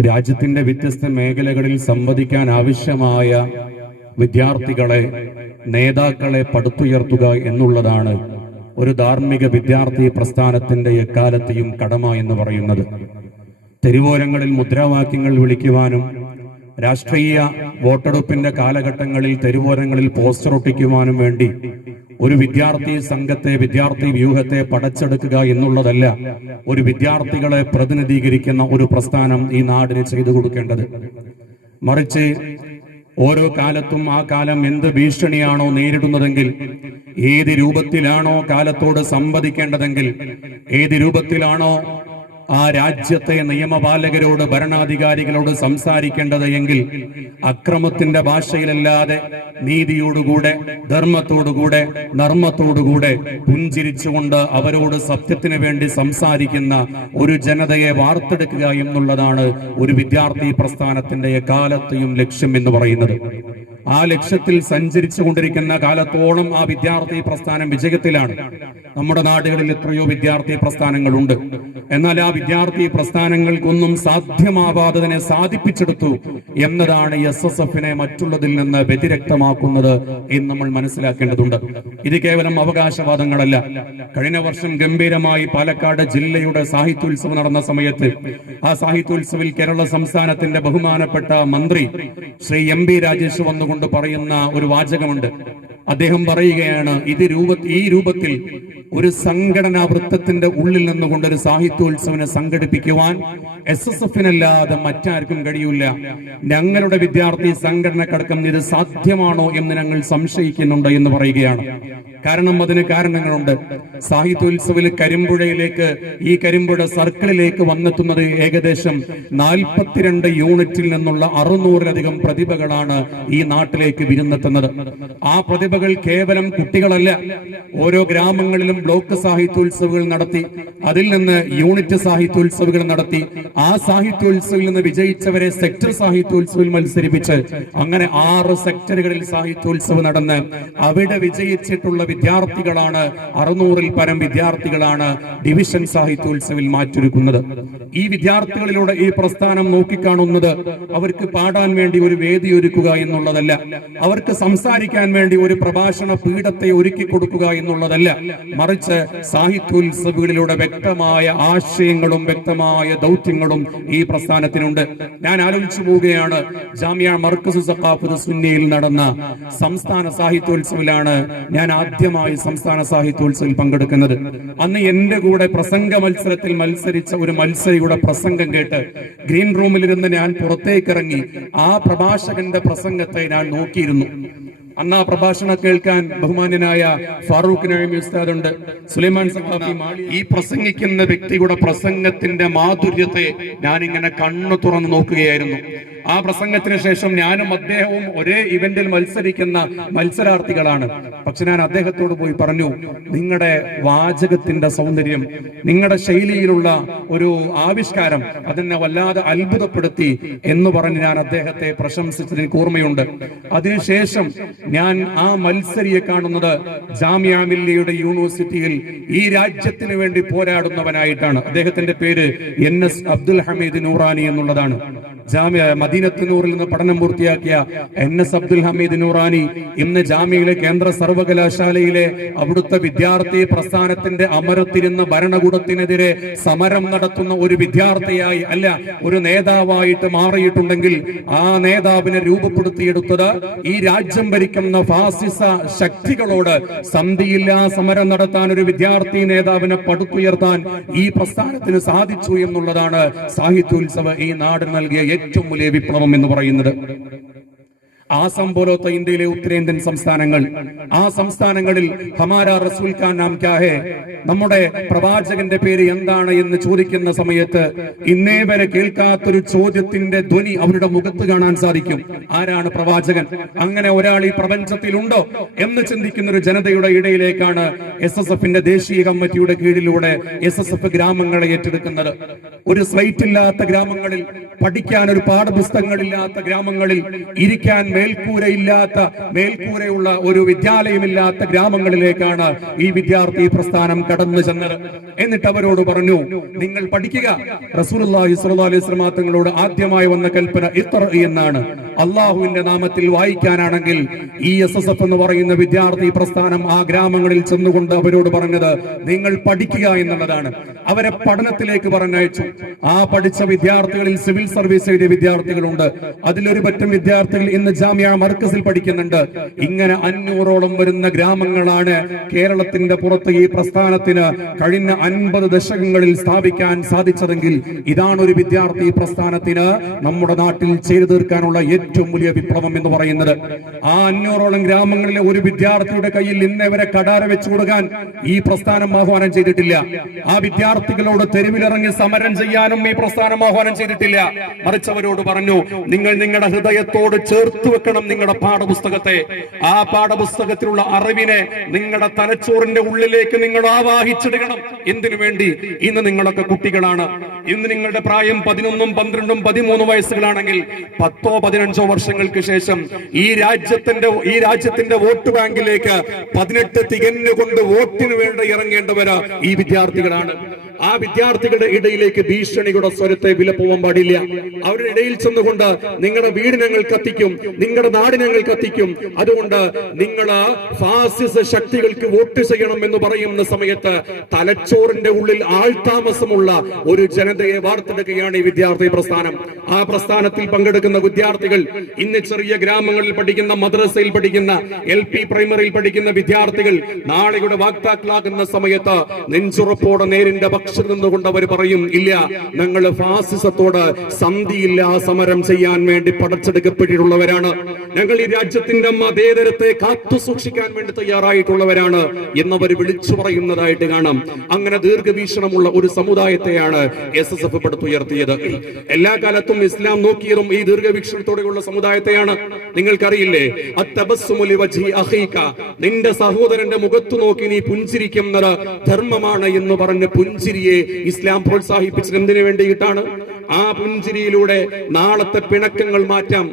രാജ്യത്തിന്റെ വ്യത്യസ്ത മേഖലകളിൽ സംവദിക്കാൻ ആവശ്യമായ വിദ്യാർത്ഥികളെ നേതാക്കളെ പടുത്തുയർത്തുക എന്നുള്ളതാണ് ഒരു ധാർമ്മിക വിദ്യാർത്ഥി പ്രസ്ഥാനത്തിന്റെ എക്കാലത്തെയും കടമ എന്ന് പറയുന്നത്. തെരുവോരങ്ങളിൽ മുദ്രാവാക്യങ്ങൾ വിളിക്കുവാനും രാഷ്ട്രീയ വോട്ടെടുപ്പിന്റെ കാലഘട്ടങ്ങളിൽ തെരുവോരങ്ങളിൽ പോസ്റ്റർ ഒട്ടിക്കുവാനും വേണ്ടി ഒരു വിദ്യാർത്ഥി സംഘത്തെ വിദ്യാർത്ഥി വ്യൂഹത്തെ പടച്ചെടുക്കുക എന്നുള്ളതല്ല ഒരു വിദ്യാർത്ഥികളെ പ്രതിനിധീകരിക്കുന്ന ഒരു പ്രസ്ഥാനം ഈ നാടിന് ചെയ്തു കൊടുക്കേണ്ടത്. മറിച്ച് ഓരോ കാലത്തും ആ കാലം എന്ത് ഭീഷണിയാണോ നേരിടുന്നതെങ്കിൽ ഏത് രൂപത്തിലാണോ കാലത്തോട് സംവദിക്കേണ്ടതെങ്കിൽ ഏത് രൂപത്തിലാണോ ആ രാജ്യത്തെ നിയമപാലകരോട് ഭരണാധികാരികളോട് സംസാരിക്കേണ്ടത് എങ്കിൽ അക്രമത്തിന്റെ ഭാഷയിലല്ലാതെ നീതിയോടുകൂടെ ധർമ്മത്തോടുകൂടെ നർമ്മത്തോടുകൂടെ പുഞ്ചിരിച്ചുകൊണ്ട് അവരോട് സത്യത്തിന് വേണ്ടി സംസാരിക്കുന്ന ഒരു ജനതയെ വാർത്തെടുക്കുക എന്നുള്ളതാണ് ഒരു വിദ്യാർത്ഥി പ്രസ്ഥാനത്തിന്റെ എക്കാലത്തെയും ലക്ഷ്യം എന്ന് പറയുന്നത്. ആ ലക്ഷ്യത്തിൽ സഞ്ചരിച്ചു കൊണ്ടിരിക്കുന്ന കാലത്തോളം ആ വിദ്യാർത്ഥി പ്രസ്ഥാനം വിജയത്തിലാണ്. നമ്മുടെ നാടുകളിൽ എത്രയോ വിദ്യാർത്ഥി പ്രസ്ഥാനങ്ങളുണ്ട്. എന്നാൽ ആ വിദ്യാർത്ഥി പ്രസ്ഥാനങ്ങൾക്കൊന്നും സാധ്യമാവാതെ തന്നെ സാധിപ്പിച്ചെടുത്തു എന്നതാണ് എസ് എസ് എഫിനെ മറ്റുള്ളതിൽ നിന്ന് വ്യതിരക്തമാക്കുന്നത് എന്ന് നമ്മൾ മനസ്സിലാക്കേണ്ടതുണ്ട്. ഇത് കേവലം അവകാശവാദങ്ങളല്ല. കഴിഞ്ഞ വർഷം ഗംഭീരമായി പാലക്കാട് ജില്ലയുടെ സാഹിത്യോത്സവം നടന്ന സമയത്ത് ആ സാഹിത്യോത്സവിൽ കേരള സംസ്ഥാനത്തിന്റെ ബഹുമാനപ്പെട്ട മന്ത്രി ശ്രീ എം ബി രാജേഷ് വന്നുകൊണ്ട് പറയുന്ന ഒരു വാചകമുണ്ട്. അദ്ദേഹം പറയുകയാണ് ഇത് രൂപ ഈ രൂപത്തിൽ ഒരു സംഘടനാ വൃത്തത്തിന്റെ ഉള്ളിൽ നിന്നുകൊണ്ട് ഒരു സാഹിത്യോത്സവനെ സംഘടിപ്പിക്കുവാൻ എസ് എസ് എഫിനല്ലാതെ മറ്റാർക്കും കഴിയില്ല ഞങ്ങളുടെ വിദ്യാർത്ഥി സംഘടനക്കടക്കം ഇത് സാധ്യമാണോ എന്ന് ഞങ്ങൾ സംശയിക്കുന്നുണ്ട് എന്ന് പറയുകയാണ്. കാരണം അതിന് കാരണങ്ങളുണ്ട്. സാഹിത്യോത്സവിൽ കരിമ്പുഴയിലേക്ക് ഈ കരിമ്പുഴ സർക്കിളിലേക്ക് വന്നെത്തുന്നത് ഏകദേശം നാൽപ്പത്തിരണ്ട് യൂണിറ്റിൽ നിന്നുള്ള അറുന്നൂറിലധികം പ്രതിഭകളാണ് ഈ നാട്ടിലേക്ക് വിരുന്നെത്തുന്നത്. ആ പ്രതിഭകൾ കേവലം കുട്ടികളല്ല ഓരോ ഗ്രാമങ്ങളിലും ബ്ലോക്ക് സാഹിത്യോത്സവങ്ങൾ നടത്തി അതിൽ നിന്ന് യൂണിറ്റ് സാഹിത്യോത്സവങ്ങൾ നടത്തി ആ സാഹിത്യോത്സവിൽ നിന്ന് വിജയിച്ചവരെ സെക്ടർ സാഹിത്യോത്സവിൽ മത്സരിപ്പിച്ച് അങ്ങനെ ആറ് സെക്ടറുകളിൽ സാഹിത്യോത്സവം നടന്ന് അവിടെ വിജയിച്ചിട്ടുള്ള വിദ്യാർത്ഥികളാണ്. അറുന്നൂറിൽ പരം വിദ്യാർത്ഥികളാണ് ഡിവിഷൻ സാഹിത്യോത്സവിൽ മാറ്റൊരുക്കുന്നത്. ഈ വിദ്യാർത്ഥികളിലൂടെ ഈ പ്രസ്ഥാനം നോക്കിക്കാണുന്നത് അവർക്ക് പാടാൻ വേണ്ടി ഒരു വേദി ഒരുക്കുക എന്നുള്ളതല്ല. അവർക്ക് സംസാരിക്കാൻ വേണ്ടി ഒരു പ്രഭാഷണ പീഠത്തെ ഒരുക്കി കൊടുക്കുക എന്നുള്ളതല്ല. മറിച്ച് സാഹിത്യോത്സവങ്ങളിലൂടെ വ്യക്തമായ ആശയങ്ങളും വ്യക്തമായ ദൗത്യങ്ങളും ഈ പ്രസ്ഥാനത്തിനുണ്ട്. ഞാൻ ആലോചിച്ചു പോവുകയാണ്. ജാമ്യ മർക്കസു സഖാഫുദ് സുന്നിയിൽ നടന്ന സംസ്ഥാന സാഹിത്യോത്സവിലാണ് ഞാൻ ആദ്യമായി സംസ്ഥാന സാഹിത്യോത്സവിൽ പങ്കെടുക്കുന്നത്. അന്ന് എന്റെ കൂടെ പ്രസംഗ മത്സരത്തിൽ മത്സരിച്ച ഒരു മത്സരിയുടെ പ്രസംഗം കേട്ട് ഗ്രീൻ റൂമിലിരുന്ന് ഞാൻ പുറത്തേക്കിറങ്ങി ആ പ്രഭാഷകന്റെ പ്രസംഗത്തെ ഞാൻ നോക്കിയിരുന്നു. അന്ന് ആ പ്രഭാഷണം കേൾക്കാൻ ബഹുമാന്യനായ ഫാറൂഖ് നഴമി ഉസ്താദുണ്ട് സുലൈമാൻ സഹാബി ഈ പ്രസംഗിക്കുന്ന വ്യക്തിയുടെ പ്രസംഗത്തിന്റെ മാധുര്യത്തെ ഞാൻ ഇങ്ങനെ കണ്ണു തുറന്ന് നോക്കുകയായിരുന്നു. ആ പ്രസംഗത്തിന് ശേഷം ഞാനും അദ്ദേഹവും ഒരേ ഇവന്റിൽ മത്സരിക്കുന്ന മത്സരാർത്ഥികളാണ്. പക്ഷെ ഞാൻ അദ്ദേഹത്തോട് പോയി പറഞ്ഞു നിങ്ങളുടെ വാചകത്തിന്റെ സൗന്ദര്യം നിങ്ങളുടെ ശൈലിയിലുള്ള ഒരു ആവിഷ്കാരം അതിനെ വല്ലാതെ അത്ഭുതപ്പെടുത്തി എന്ന് പറഞ്ഞ് ഞാൻ അദ്ദേഹത്തെ പ്രശംസിച്ചതിന് ഓർമ്മയുണ്ട്. അതിനുശേഷം ഞാൻ ആ മത്സരിയെ കാണുന്നത് ജാമ്യ മില്ലിയുടെ യൂണിവേഴ്സിറ്റിയിൽ ഈ രാജ്യത്തിന് വേണ്ടി പോരാടുന്നവനായിട്ടാണ്. അദ്ദേഹത്തിന്റെ പേര് എൻ എസ് അബ്ദുൽ ഹമീദ് നൂറാനി എന്നുള്ളതാണ്. ജാമ്യ മദീനത്തിനൂറിൽ നിന്ന് പഠനം പൂർത്തിയാക്കിയ എൻ എസ് അബ്ദുൽ ഹമീദ് നൂറാനി ഇന്ന് ജാമ്യയിലെ കേന്ദ്ര സർവകലാശാലയിലെ അവിടുത്തെ വിദ്യാർത്ഥി പ്രസ്ഥാനത്തിന്റെ അമരത്തിരുന്ന ഭരണകൂടത്തിനെതിരെ സമരം നടത്തുന്ന ഒരു വിദ്യാർത്ഥിയായി അല്ല ഒരു നേതാവായിട്ട് മാറിയിട്ടുണ്ടെങ്കിൽ ആ നേതാവിനെ രൂപപ്പെടുത്തിയെടുത്തത് ഈ രാജ്യം ഭരിക്കുന്ന ഫാസിസ ശക്തികളോട് സന്ധിയില്ലാ സമരം നടത്താൻ ഒരു വിദ്യാർത്ഥി നേതാവിനെ പടുത്തുയർത്താൻ ഈ പ്രസ്ഥാനത്തിന് സാധിച്ചു എന്നുള്ളതാണ് സാഹിത്യോത്സവ ഈ നാട് നൽകിയ ഏറ്റവും വലിയ വിപ്ലവം എന്ന് പറയുന്നത് ആസാം പോലത്തെ ഇന്ത്യയിലെ ഉത്തരേന്ത്യൻ സംസ്ഥാനങ്ങൾ. ആ സംസ്ഥാനങ്ങളിൽ ഹമാര റസൂൽ ഖാൻ നാം ക്യാഹെ നമ്മുടെ പ്രവാചകന്റെ പേര് എന്താണ് എന്ന് ചോദിക്കുന്ന സമയത്ത് ഇന്നേ വരെ കേൾക്കാത്തൊരു ചോദ്യത്തിന്റെ ധ്വനി അവരുടെ മുഖത്ത് കാണാൻ സാധിക്കും. ആരാണ് പ്രവാചകൻ? അങ്ങനെ ഒരാൾ ഈ പ്രപഞ്ചത്തിലുണ്ടോ എന്ന് ചിന്തിക്കുന്ന ഒരു ജനതയുടെ ഇടയിലേക്കാണ് എസ് എസ് എഫിന്റെ ദേശീയ കമ്മിറ്റിയുടെ കീഴിലൂടെ എസ് എസ് എഫ് ഗ്രാമങ്ങളെ ഏറ്റെടുക്കുന്നത്. ഒരു സ്ലൈറ്റ് ഇല്ലാത്ത ഗ്രാമങ്ങളിൽ പഠിക്കാൻ ഒരു പാഠപുസ്തകങ്ങളില്ലാത്ത ഗ്രാമങ്ങളിൽ ഇരിക്കാൻ മേൽക്കൂരയില്ലാത്ത മേൽക്കൂരയുള്ള ഒരു വിദ്യാലയമില്ലാത്ത ഗ്രാമങ്ങളിലേക്കാണ് ഈ വിദ്യാർത്ഥി പ്രസ്ഥാനം കടന്നു ചെന്നത്. എന്നിട്ട് അവരോട് പറഞ്ഞു നിങ്ങൾ പഠിക്കുക. റസൂലുള്ളാഹി സ്വലാസ്ലമാ തങ്ങളോട് ആദ്യമായി വന്ന കൽപ്പന ഇത്ര എന്നാണ്. അള്ളാഹുവിന്റെ നാമത്തിൽ വായിക്കാനാണെങ്കിൽ ഈ എസ് എസ് എഫ് എന്ന് പറയുന്ന വിദ്യാർത്ഥി പ്രസ്ഥാനം ആ ഗ്രാമങ്ങളിൽ ചെന്നുകൊണ്ട് അവരോട് പറഞ്ഞത് നിങ്ങൾ പഠിക്കുക എന്നുള്ളതാണ്. അവരെ പഠനത്തിലേക്ക് പറഞ്ഞയച്ചു. ആ പഠിച്ച വിദ്യാർത്ഥികളിൽ സിവിൽ സർവീസ് എഴുതിയ വിദ്യാർത്ഥികളുണ്ട്. അതിലൊരു പറ്റം വിദ്യാർത്ഥികൾ ഇന്ന് ജാമ്യ മർക്കസിൽ പഠിക്കുന്നുണ്ട്. ഇങ്ങനെ അഞ്ഞൂറോളം വരുന്ന ഗ്രാമങ്ങളാണ് കേരളത്തിന്റെ പുറത്ത് ഈ പ്രസ്ഥാനത്തിന് കഴിഞ്ഞ അൻപത് ദശകങ്ങളിൽ സ്ഥാപിക്കാൻ സാധിച്ചതെങ്കിൽ ഇതാണ് ഒരു വിദ്യാർത്ഥി പ്രസ്ഥാനത്തിന് നമ്മുടെ നാട്ടിൽ ചെയ്തു തീർക്കാനുള്ള ഏറ്റവും വലിയ വിപ്ലവം എന്ന് പറയുന്നത്. ആ അഞ്ഞൂറോളം ഗ്രാമങ്ങളിലെ ഒരു വിദ്യാർത്ഥിയുടെ കയ്യിൽ ഇന്നേവരെ കടാര വെച്ചു കൊടുക്കാൻ ഈ പ്രസ്ഥാനം ആഹ്വാനം ചെയ്തിട്ടില്ല. ആ വിദ്യാർത്ഥികളോട് തെരുവിലിറങ്ങി സമരം ചെയ്യാനും ഈ പ്രസ്ഥാനം ആഹ്വാനം ചെയ്തിട്ടില്ല. മറിച്ചവരോട് പറഞ്ഞു നിങ്ങൾ നിങ്ങളുടെ ഹൃദയത്തോട് ചേർത്ത് വെക്കണം നിങ്ങളുടെ പാഠപുസ്തകത്തെ. ആ പാഠപുസ്തകത്തിലുള്ള അറിവിനെ നിങ്ങളുടെ തലച്ചോറിന്റെ ഉള്ളിലേക്ക് നിങ്ങൾ ആവാഹിച്ചെടുക്കണം എന്തിനു വേണ്ടി? ഇന്ന് നിങ്ങളൊക്കെ കുട്ടികളാണ്. ഇന്ന് നിങ്ങളുടെ പ്രായം പതിനൊന്നും പന്ത്രണ്ടും പതിമൂന്നും വയസ്സുകളാണെങ്കിൽ പത്തോ പതിനഞ്ചോ വർഷങ്ങൾക്ക് ശേഷം ഈ രാജ്യത്തിന്റെ ഈ രാജ്യത്തിന്റെ വോട്ട് ബാങ്കിലേക്ക് പതിനെട്ട് തികഞ്ഞുകൊണ്ട് വോട്ടിന് വേണ്ടി ഇറങ്ങേണ്ടവര് ഈ വിദ്യാർത്ഥികളാണ്. ആ വിദ്യാർത്ഥികളുടെ ഇടയിലേക്ക് ഭീഷണിയുടെ സ്വരത്തെ വിലപ്പോവാൻ പാടില്ല. അവരുടെ ഇടയിൽ ചെന്നുകൊണ്ട് നിങ്ങളുടെ വീടിനങ്ങൾ കത്തിക്കും നിങ്ങളുടെ നാടിനങ്ങൾ കത്തിക്കും. അതുകൊണ്ട് നിങ്ങൾ ഫാസിസ ശക്തികൾക്ക് വോട്ട് ചെയ്യണം എന്ന് പറയുന്ന സമയത്ത് തലച്ചോറിന്റെ ഉള്ളിൽ ആൾതാമസമുള്ള ഒരു ജനതയെ വാർത്തെടുക്കുകയാണ് ഈ വിദ്യാർത്ഥി പ്രസ്ഥാനം. ആ പ്രസ്ഥാനത്തിൽ പങ്കെടുക്കുന്ന വിദ്യാർത്ഥികൾ ഇന്ന് ചെറിയ ഗ്രാമങ്ങളിൽ പഠിക്കുന്ന മദ്രസയിൽ പഠിക്കുന്ന എൽ പി പ്രൈമറിയിൽ പഠിക്കുന്ന വിദ്യാർത്ഥികൾ നാളെയുടെ വാക്താക്കളാകുന്ന സമയത്ത് നെഞ്ചുറപ്പോടെ നേരിന്റെ പക്ഷം നിന്നുകൊണ്ട് അവർ പറയും ഇല്ല ഞങ്ങൾ ഫാസിസത്തോട് സന്ധിയില്ല സമരം ചെയ്യാൻ വേണ്ടി പടച്ചെടുക്കപ്പെട്ടിട്ടുള്ളവരാണ്. ഞങ്ങൾ ഈ രാജ്യത്തിന്റെ മതേതരത്തെ കാത്തു സൂക്ഷിക്കാൻ വേണ്ടി തയ്യാറായിട്ടുള്ളവരാണ് എന്നവർ വിളിച്ചു പറയുന്നതായിട്ട് കാണാം. അങ്ങനെ ദീർഘവീക്ഷണമുള്ള ഒരു സമുദായത്തെയാണ് എസ് എസ് എഫ് പടുത്തുയർത്തിയത് എല്ലാ കാലത്തും ഇസ്ലാം നോക്കിയതും ഈ ദീർഘവീക്ഷണത്തോടെയുള്ള സമുദായത്തെയാണ്. നിങ്ങൾക്കറിയില്ലേ. നിന്റെ സഹോദരന്റെ മുഖത്തു നോക്കി നീ പുഞ്ചിരിക്കുന്നത് ധർമ്മമാണ് എന്ന് പറഞ്ഞ് പുഞ്ചിരിയെ ഇസ്ലാം പ്രോത്സാഹിപ്പിച്ചത് എന്തിനു വേണ്ടിയിട്ടാണ്? ആ പുഞ്ചിരിയിലൂടെ നാളത്തെ പിണക്കങ്ങൾ മാറ്റാം.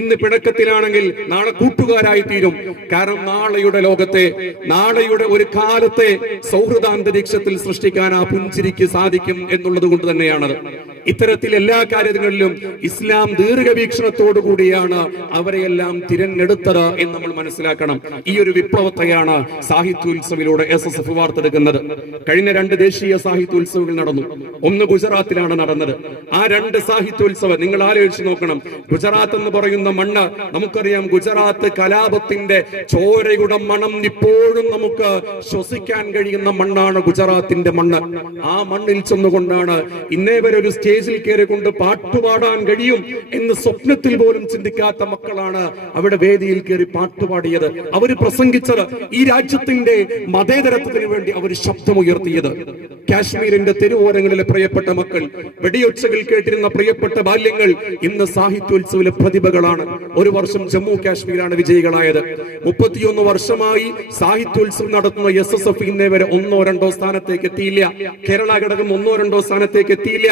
ഇന്ന് പിണക്കത്തിലാണെങ്കിൽ നാളെ കൂട്ടുകാരായി തീരും കാരണം നാളെയുടെ ലോകത്തെ നാളെയുടെ ഒരു കാലത്തെ സൗഹൃദാന്തരീക്ഷത്തിൽ സൃഷ്ടിക്കാൻ ആ പുഞ്ചിരിക്ക് സാധിക്കും എന്നുള്ളത് കൊണ്ട് തന്നെയാണത് ഇത്തരത്തിൽ എല്ലാ കാര്യങ്ങളിലും ഇസ്ലാം ദീർഘവീക്ഷണത്തോടു കൂടിയാണ് അവരെയെല്ലാം തിരഞ്ഞെടുത്തത് എന്ന് നമ്മൾ മനസ്സിലാക്കണം. ഈ ഒരു വിപ്ലവത്തെയാണ് സാഹിത്യോത്സവിലൂടെ എസ് എസ് എഫ് വാർത്തെടുക്കുന്നത്. കഴിഞ്ഞ രണ്ട് ദേശീയ സാഹിത്യോത്സവങ്ങൾ നടന്നു. ഒന്ന് ഗുജറാത്തിലാണ് നടന്നത്. ആ രണ്ട് സാഹിത്യോത്സവം നിങ്ങൾ ആലോചിച്ച് നോക്കണം. ഗുജറാത്ത് എന്ന് പറയുന്ന മണ്ണ് നമുക്കറിയാം ഗുജറാത്ത് കലാപത്തിന്റെ ചോരയുടെ മണം ഇപ്പോഴും നമുക്ക് ശ്വസിക്കാൻ കഴിയുന്ന മണ്ണാണ് ഗുജറാത്തിന്റെ മണ്ണ്. ആ മണ്ണിൽ ചെന്നുകൊണ്ടാണ് ഇന്നേ വരെ ഒരു സ്റ്റേജിൽ കയറിക്കൊണ്ട് പാട്ടുപാടാൻ കഴിയും എന്ന് സ്വപ്നത്തിൽ പോലും ചിന്തിക്കാത്ത മക്കളാണ് അവിടെ വേദിയിൽ കയറി പാട്ടുപാടിയത്. അവർ പ്രസംഗിച്ചത് ഈ രാജ്യത്തിന്റെ മതേതരത്വത്തിന് വേണ്ടി അവർ ശബ്ദമുയർത്തിയത്. കാശ്മീരിന്റെ തെരുവോരങ്ങളിലെ പ്രിയപ്പെട്ട മക്കൾ വെടിയൊച്ചകൾ കേട്ടിരുന്ന പ്രിയപ്പെട്ട ബാല്യങ്ങൾ ഇന്ന് സാഹിത്യോത്സവിലെ പ്രതിഭകളാണ്. ഒരു വർഷം ജമ്മു കാശ്മീരാണ് വിജയികളായത്. മുപ്പത്തിയൊന്ന് വർഷമായി സാഹിത്യോത്സവം നടത്തുന്ന എസ് എസ് എഫ് ഇന്നേ വരെ ഒന്നോ രണ്ടോ സ്ഥാനത്തേക്ക് എത്തിയില്ല. കേരള ഘടകം ഒന്നോ രണ്ടോ സ്ഥാനത്തേക്ക് എത്തിയില്ല.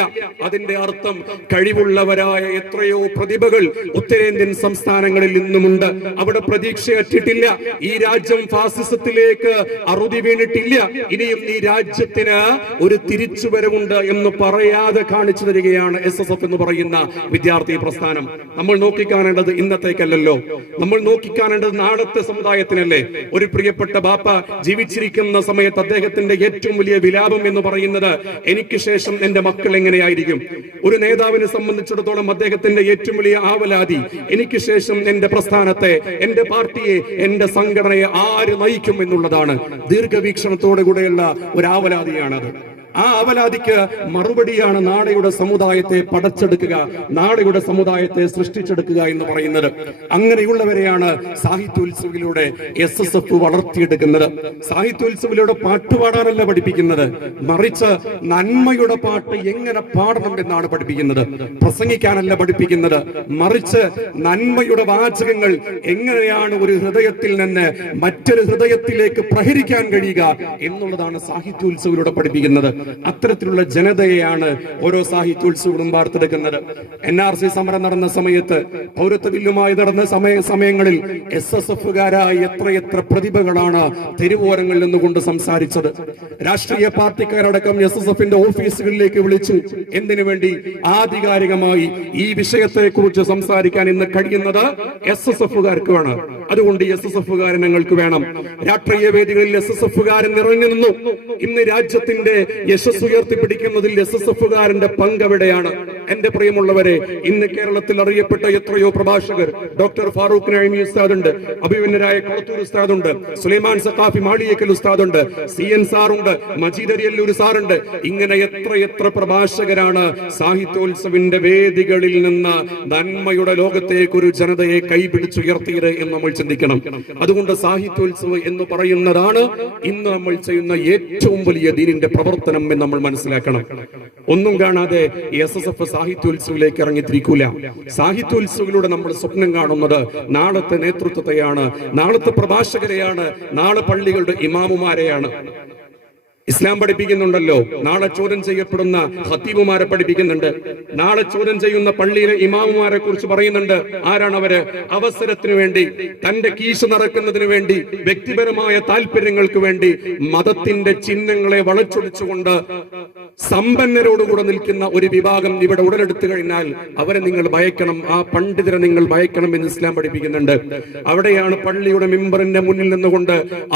അതിന്റെ അർത്ഥം കഴിവുള്ളവരായ എത്രയോ പ്രതിഭകൾ ഉത്തരേന്ത്യൻ സംസ്ഥാനങ്ങളിൽ നിന്നുമുണ്ട് അവിടെ പ്രതീക്ഷയറ്റിട്ടില്ല. ഈ രാജ്യം ഫാസിസത്തിലേക്ക് അറുതി വീണിട്ടില്ല. ഇനിയും ഈ രാജ്യത്തിന് ഒരു തിരിച്ചുവരവുണ്ട് എന്ന് പറയാതെ കാണിച്ചു തരികയാണ് എസ് എസ് എഫ് എന്ന് പറയുന്ന വിദ്യാർത്ഥി പ്രസ്ഥാനം. നമ്മൾ നോക്കിക്കാണേണ്ടത് ഇന്നത്തേക്കല്ലല്ലോ. നമ്മൾ നോക്കിക്കാണേണ്ടത് നാളത്തെ സമുദായത്തിനല്ലേ. ഒരു പ്രിയപ്പെട്ട ബാപ്പ ജീവിച്ചിരിക്കുന്ന സമയത്ത് അദ്ദേഹത്തിന്റെ ഏറ്റവും വലിയ വിലാപം എന്ന് പറയുന്നത് എനിക്ക് ശേഷം എന്റെ മക്കൾ എങ്ങനെയായിരിക്കും? ഒരു നേതാവിനെ സംബന്ധിച്ചിടത്തോളം അദ്ദേഹത്തിന്റെ ഏറ്റവും വലിയ ആവലാതി എനിക്ക് ശേഷം എന്റെ പ്രസ്ഥാനത്തെ എന്റെ പാർട്ടിയെ എന്റെ സംഘടനയെ ആര് നയിക്കും എന്നുള്ളതാണ് ദീർഘവീക്ഷണത്തോടു കൂടെയുള്ള ഒരു ആവലാതിയാണത് ആ അവലാതിക്ക് മറുപടിയാണ് നാളെയുടെ സമുദായത്തെ പടച്ചെടുക്കുക നാളെയുടെ സമുദായത്തെ സൃഷ്ടിച്ചെടുക്കുക എന്ന് പറയുന്നത്. അങ്ങനെയുള്ളവരെയാണ് സാഹിത്യോത്സവിലൂടെ എസ് എസ് എഫ് വളർത്തിയെടുക്കുന്നത്. സാഹിത്യോത്സവിലൂടെ പാട്ടുപാടാനല്ല പഠിപ്പിക്കുന്നത്. മറിച്ച് നന്മയുടെ പാട്ട് എങ്ങനെ പാടണം എന്നാണ് പഠിപ്പിക്കുന്നത്. പ്രസംഗിക്കാനല്ല പഠിപ്പിക്കുന്നത്. മറിച്ച് നന്മയുടെ വാചകങ്ങൾ എങ്ങനെയാണ് ഒരു ഹൃദയത്തിൽ നിന്ന് മറ്റൊരു ഹൃദയത്തിലേക്ക് പ്രഹരിക്കാൻ കഴിയുക എന്നുള്ളതാണ് സാഹിത്യോത്സവിലൂടെ പഠിപ്പിക്കുന്നത്. അത്തരത്തിലുള്ള ജനതയെയാണ് ഓരോ സാഹിത്യോത്സവങ്ങളും വാർത്തെടുക്കുന്നത്. എൻ ആർ സി സമരം നടന്ന സമയത്ത് പൗരത്വ ബില്ലുമായി നടന്ന സമയ സമയങ്ങളിൽ എസ് എസ് എഫുകാരായ എത്രയെത്ര പ്രതിഭകളാണ് തെരുവോരങ്ങളിൽ നിന്നുകൊണ്ട് സംസാരിച്ചത്. രാഷ്ട്രീയ പാർട്ടിക്കാരടക്കം എസ് എസ് എഫിന്റെ ഓഫീസുകളിലേക്ക് വിളിച്ചു എന്തിനു വേണ്ടി ആധികാരികമായി ഈ വിഷയത്തെ കുറിച്ച് സംസാരിക്കാൻ ഇന്ന് കഴിയുന്നത് എസ് എസ് വേണം അതുകൊണ്ട് എസ് എസ് എഫുകാരൻ ഞങ്ങൾക്ക് വേണം. രാഷ്ട്രീയ വേദികളിൽ എസ് എസ് എഫുകാരൻ നിറഞ്ഞു നിന്നു. ഇന്ന് രാജ്യത്തിന്റെ യശസ് ഉയർത്തിപ്പിടിക്കുന്നതിൽ എസ് എസ് എഫുകാരന്റെ പങ്ക് എവിടെയാണ്? എന്റെ പ്രിയമുള്ളവരെ ഇന്ന് കേരളത്തിൽ അറിയപ്പെട്ട എത്രയോ പ്രഭാഷകർ ഡോക്ടർ ഫാറൂഖ് നൈമി ഉസ്താദുണ്ട് അഭിമന്യരായ കൊളത്തൂർ ഉസ്താദ് ഉണ്ട് സുലൈമാൻ സഖാഫി മാളിയേക്കൽ ഉസ്താദുണ്ട് സി എൻ സാറുണ്ട് മജീദ് അരിയല്ലൂർ സാറുണ്ട്. ഇങ്ങനെ എത്ര എത്ര പ്രഭാഷകരാണ് സാഹിത്യോത്സവിന്റെ വേദികളിൽ നിന്ന് നന്മയുടെ ലോകത്തേക്ക് ഒരു ജനതയെ കൈപിടിച്ചുയർത്തിയത് എന്ന് നമ്മൾ ചിന്തിക്കണം. അതുകൊണ്ട് സാഹിത്യോത്സവം എന്ന് പറയുന്നതാണ് ഇന്ന് നമ്മൾ ചെയ്യുന്ന ഏറ്റവും വലിയ ദീനിന്റെ പ്രവർത്തനം എന്ന് നമ്മൾ മനസ്സിലാക്കണം. ഒന്നും കാണാതെ എസ് എസ് എഫ് സാഹിത്യോത്സവിലേക്ക് ഇറങ്ങിത്തിരിക്കൂല. സാഹിത്യോത്സവിലൂടെ നമ്മൾ സ്വപ്നം കാണുന്നത് നാളത്തെ നേതൃത്വത്തെയാണ് നാളത്തെ പ്രഭാഷകരെയാണ് നാളെ പള്ളികളുടെ ഇമാമുമാരെയാണ്. ഇസ്ലാം പഠിപ്പിക്കുന്നുണ്ടല്ലോ. നാളെ ചോദ്യം ചെയ്യപ്പെടുന്ന ഹത്തീബുമാരെ പഠിപ്പിക്കുന്നുണ്ട്. നാളെ ചോദ്യം ചെയ്യുന്ന പള്ളിയിലെ ഇമാമുമാരെ കുറിച്ച് പറയുന്നുണ്ട്. ആരാണ് അവർ? അവസരത്തിന് വേണ്ടി തന്റെ കീശ നടക്കുന്നതിന് വേണ്ടി വ്യക്തിപരമായ താല്പര്യങ്ങൾക്ക് വേണ്ടി മതത്തിന്റെ ചിഹ്നങ്ങളെ വളച്ചൊടിച്ചുകൊണ്ട് സമ്പന്നരോടുകൂടെ നിൽക്കുന്ന ഒരു വിഭാഗം ഇവിടെ ഉടലെടുത്തു കഴിഞ്ഞാൽ അവരെ നിങ്ങൾ ഭയക്കണം. ആ പണ്ഡിതരെ നിങ്ങൾ ഭയക്കണം എന്ന് ഇസ്ലാം പഠിപ്പിക്കുന്നുണ്ട്. അവിടെയാണ് പള്ളിയുടെ മെമ്പറിന്റെ മുന്നിൽ നിന്നുകൊണ്ട്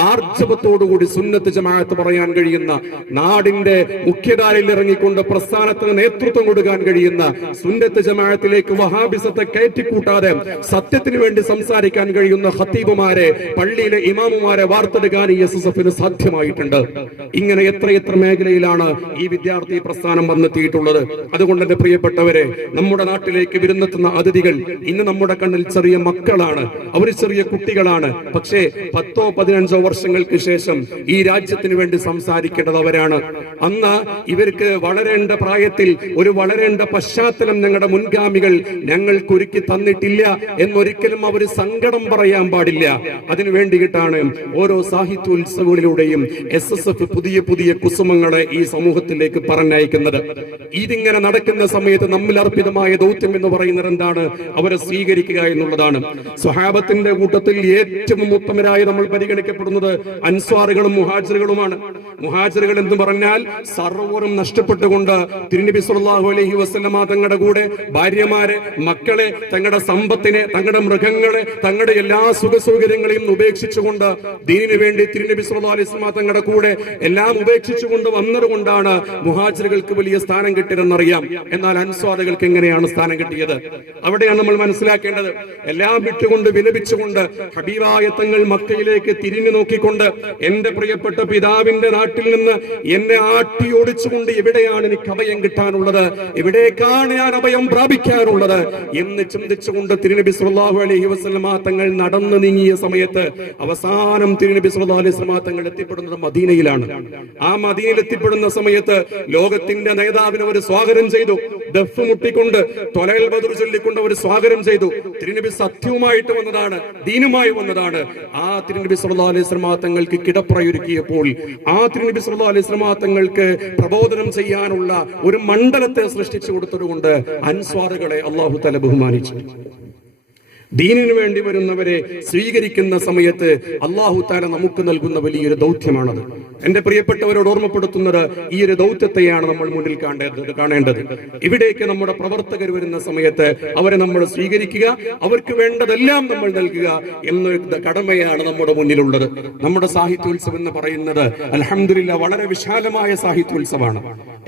ആർജവത്തോടുകൂടി സുന്നത്ത് ജമാഅത്ത് പറയാൻ കഴിയുന്ന നാടിന്റെ മുഖ്യധാരയിൽ ഇറങ്ങിക്കൊണ്ട് പ്രസ്ഥാനത്തിന് നേതൃത്വം കൊടുക്കാൻ കഴിയുന്ന സുന്നത്ത് ജമാഅത്തിലേക്ക് വഹാബിസത്തെ കയറ്റിക്കൂട്ടാതെ സത്യത്തിന് വേണ്ടി സംസാരിക്കാൻ കഴിയുന്ന ഹത്തീബുമാരെ പള്ളിയിലെ ഇമാമുമാരെ വാർത്തെടുക്കാൻ ഈ എസ് എസ് എഫിന് സാധ്യമായിട്ടുണ്ട്. ഇങ്ങനെ എത്രയെത്ര മേഖലയിലാണ് ഈ വിദ്യാർത്ഥി പ്രസ്ഥാനം വന്നെത്തിയിട്ടുള്ളത്. അതുകൊണ്ട് എന്റെ പ്രിയപ്പെട്ടവരെ നമ്മുടെ നാട്ടിലേക്ക് വിരുന്നെത്തുന്ന അതിഥികൾ ഇന്ന് നമ്മുടെ കണ്ണിൽ ചെറിയ മക്കളാണ്. അവർ ചെറിയ കുട്ടികളാണ്. പക്ഷേ പത്തോ പതിനഞ്ചോ വർഷങ്ങൾക്ക് ശേഷം ഈ രാജ്യത്തിന് വേണ്ടി സംസാരിക്കേണ്ടത് അവരാണ്. അന്ന് ഇവർക്ക് വളരേണ്ട പ്രായത്തിൽ ഒരു വളരേണ്ട പശ്ചാത്തലം ഞങ്ങളുടെ മുൻഗാമികൾ ഞങ്ങൾക്ക് ഒരുക്കി തന്നിട്ടില്ല എന്നൊരിക്കലും അവർ സങ്കടം പറയാൻ പാടില്ല. അതിനു വേണ്ടിയിട്ടാണ് ഓരോ സാഹിത്യോത്സവങ്ങളിലൂടെയും എസ് എസ് എഫ് പുതിയ പുതിയ കുസുമങ്ങളെ ഈ സമൂഹത്തിലേക്ക് പറഞ്ഞയക്കുന്നത്. ഇതിങ്ങനെ നടക്കുന്ന സമയത്ത് നമ്മിൽ അർപ്പിതമായ ദൗത്യം എന്ന് പറയുന്നത് എന്താണ്? അവരെ സ്വീകരിക്കുക എന്നുള്ളതാണ്. സ്വഹാബത്തിന്റെ കൂട്ടത്തിൽ ഏറ്റവും ഉത്തമരായി നമ്മൾ പരിഗണിക്കപ്പെടുന്നത് അൻസ്വാറുകളും മുഹാജറുകളുമാണ്. മുഹാജറുകൾ എന്ന് പറഞ്ഞാൽ സർവറും നഷ്ടപ്പെട്ടുകൊണ്ട് തിരുനബി സുല്ലാഹു അലഹി വസ്ലമ തങ്ങളുടെ കൂടെ ഭാര്യമാരെ മക്കളെ തങ്ങളുടെ സമ്പത്തിനെ തങ്ങളുടെ മൃഗങ്ങളെ തങ്ങളുടെ എല്ലാ സുഖ സൗകര്യങ്ങളെയും ഉപേക്ഷിച്ചുകൊണ്ട് ദീനിനു വേണ്ടി തിരുനബി സുല്ലാ അലൈഹി വസല്ലമ തങ്ങളുടെ കൂടെ എല്ലാം ഉപേക്ഷിച്ചുകൊണ്ട് വന്നതുകൊണ്ടാണ് മുഹാജിറുകൾക്ക് വലിയ സ്ഥാനം കിട്ടിയതെന്നറിയാം. എന്നാൽ അൻസ്വാദകൾക്ക് എങ്ങനെയാണ് സ്ഥാനം കിട്ടിയത്? അവിടെയാണ് നമ്മൾ മനസ്സിലാക്കേണ്ടത്. എല്ലാം വിട്ടുകൊണ്ട് വിലപിച്ചുകൊണ്ട് ഹബീബായ തങ്ങൾ മക്കയിലേക്ക് തിരിഞ്ഞു നോക്കിക്കൊണ്ട് എന്റെ പ്രിയപ്പെട്ട പിതാവിന്റെ നാട്ടിൽ നിന്ന് എന്നെ ആട്ടി ഓടിച്ചുകൊണ്ട് എവിടെയാണ് എനിക്ക് അഭയം കിട്ടാനുള്ളത്? എവിടേക്കാണ് ഞാൻ അഭയം പ്രാപിക്കാനുള്ളത്? എന്ന് ചിന്തിച്ചുകൊണ്ട് തിരുനബി സുല്ലാഹു അലൈഹി വസല്ലമ തങ്ങൾ നടന്നു നീങ്ങിയ സമയത്ത് അവസാനം തിരുനബി സുല്ലാ അലൈഹി വസല്ലമ തങ്ങൾ എത്തിപ്പെടുന്നത് മദീനയിലാണ്. ആ മദീനയിൽ എത്തിപ്പെടുന്ന സമയത്ത് ലോകത്തിന്റെ നേതാവിന് അവർ സ്വാഗതം ചെയ്തു. ദഫ് മുട്ടിക്കൊണ്ട് തൊലയിൽ ബദർ ചൊല്ലിക്കൊണ്ട് അവർ സ്വാഗതം ചെയ്തു. തിരുനബി സത്യവുമായിട്ട് വന്നതാണ് ദീനുമായി വന്നതാണ്. ആ തിരുനബി സല്ലല്ലാഹു അലൈഹി തങ്ങൾക്ക് കിടപ്പറയൊരുക്കിയപ്പോൾ ആ തിരുനബി സല്ലല്ലാഹു അലൈഹി തങ്ങൾക്ക് പ്രബോധനം ചെയ്യാനുള്ള ഒരു മണ്ഡലത്തെ സൃഷ്ടിച്ചു കൊടുത്തതുകൊണ്ട് അൻസ്വാറുകളെ അള്ളാഹു തല ബഹുമാനിച്ചു. ദീനിനു വേണ്ടി വരുന്നവരെ സ്വീകരിക്കുന്ന സമയത്ത് അള്ളാഹു താല നമുക്ക് നൽകുന്ന വലിയൊരു ദൗത്യമാണത്. എന്റെ പ്രിയപ്പെട്ടവരോട് ഓർമ്മപ്പെടുത്തുന്നത് ഈ ഒരു ദൗത്യത്തെയാണ് നമ്മൾ മുന്നിൽ കാണേണ്ടത് കാണേണ്ടത്. ഇവിടേക്ക് നമ്മുടെ പ്രവർത്തകർ വരുന്ന സമയത്ത് അവരെ നമ്മൾ സ്വീകരിക്കുക അവർക്ക് വേണ്ടതെല്ലാം നമ്മൾ നൽകുക എന്നൊരു കടമയാണ് നമ്മുടെ മുന്നിലുള്ളത്. നമ്മുടെ സാഹിത്യോത്സവം എന്ന് പറയുന്നത് അലഹമില്ല വളരെ വിശാലമായ സാഹിത്യോത്സവമാണ്.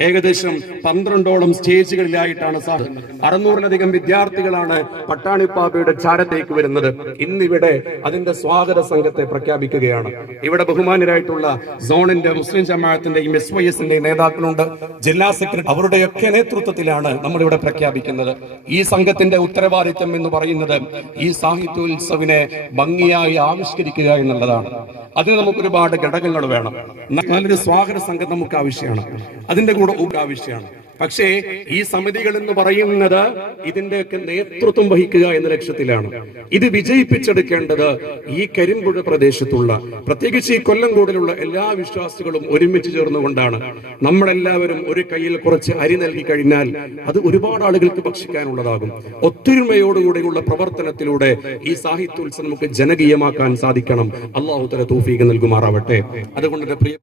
ഏകദേശം പന്ത്രണ്ടോളം സ്റ്റേജുകളിലായിട്ടാണ് സാഹിത്യം അറുന്നൂറിലധികം വിദ്യാർത്ഥികളാണ് പട്ടാണിപ്പാപ്പയുടെ ചാരത്തേക്ക് വരുന്നത് ഇന്നിവിടെ അതിന്റെ സ്വാഗത സംഘത്തെ പ്രഖ്യാപിക്കുകയാണ്. ഇവിടെ ബഹുമാനരായിട്ടുള്ള സോണിന്റെ മുസ്ലിം ജമാഅത്തിന്റെയും എസ് വൈ എസിന്റെയും നേതാക്കളുണ്ട്. ജില്ലാ സെക്രട്ടറി അവരുടെയൊക്കെ നേതൃത്വത്തിലാണ് നമ്മൾ ഇവിടെ പ്രഖ്യാപിക്കുന്നത്. ഈ സംഘത്തിന്റെ ഉത്തരവാദിത്വം എന്ന് പറയുന്നത് ഈ സാഹിത്യോത്സവിനെ ഭംഗിയായി ആവിഷ്കരിക്കുക എന്നുള്ളതാണ്. അതിന് നമുക്ക് ഒരുപാട് ഘടകങ്ങൾ വേണം. നല്ലൊരു സ്വാഗത സംഘം നമുക്ക് ആവശ്യമാണ്. അതിന്റെ കൂടെ ആവശ്യമാണ്. പക്ഷേ ഈ സമിതികൾ എന്ന് പറയുന്നത് ഇതിന്റെയൊക്കെ നേതൃത്വം വഹിക്കുക എന്ന ലക്ഷ്യത്തിലാണ്. ഇത് വിജയിപ്പിച്ചെടുക്കേണ്ടത് ഈ കരിമ്പുഴ പ്രദേശത്തുള്ള പ്രത്യേകിച്ച് ഈ കൊല്ലംകോടിലുള്ള എല്ലാ വിശ്വാസികളും ഒരുമിച്ച് ചേർന്നുകൊണ്ടാണ്. നമ്മളെല്ലാവരും ഒരു കയ്യിൽ കുറച്ച് അരി നൽകി കഴിഞ്ഞാൽ അത് ഒരുപാട് ആളുകൾക്ക് ഭക്ഷിക്കാനുള്ളതാകും. ഒത്തൊരുമയോടുകൂടിയുള്ള പ്രവർത്തനത്തിലൂടെ ഈ സാഹിത്യോത്സവം നമുക്ക് ജനകീയമാക്കാൻ സാധിക്കണം. അള്ളാഹുത്തര തൗഫീഖ് നൽകുമാറാവട്ടെ. അതുകൊണ്ട് പ്രിയ